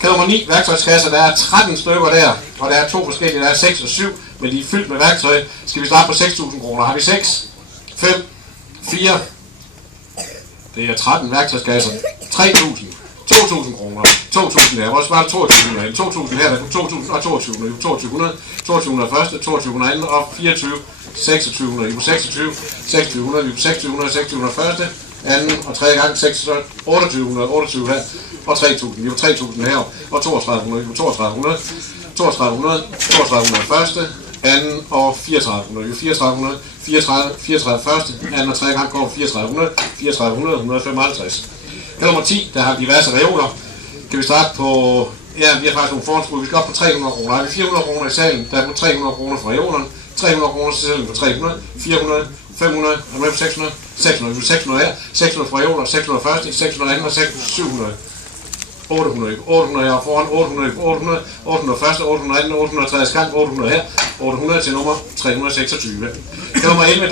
Kælder nummer 9, værktøjskasser, der er 13 stykker der, og der er 2 forskellige, der er 6 og 7, men de er fyldt med værktøj. Skal vi starte på 6.000 kroner? Har vi 6, 5, 4, det er 13 værktøjskasser, 3.000, 2.000 kroner, 2.000 der, hvor sparer 2.000 her, 2.000 her, der er 2.000 og 2200, 2.200, 2.200 første, 2.200 anden og 24, 2600, 26, 2600, 2600, 600 første, anden og tredje gang, 2800, 28 her, og 3.000, 3.000 her, og 3200, 3200, 3200, 3200 første, anden og 3400, 3400, 34 første, anden og tredje gang går 3400, 3400, 155. Kælder nummer 10, der har diverse reoler. Kan vi starte på, ja, vi har faktisk nogle forhåndsbrud, vi skal op på 300 kroner. Har vi 400 kroner i salen, der er på 300 kroner fra reolerne, 300 kroner til salen på 300, 400, 500, er med på 600, 600, 600 her, 600 fra reoler, 600 første, 600 anden og 700. 800, 800 her foran, 800, 800, 800 første, 800 anden, 800 tredje gang, 800 her, 800 til nummer 326. Kælder nummer 11,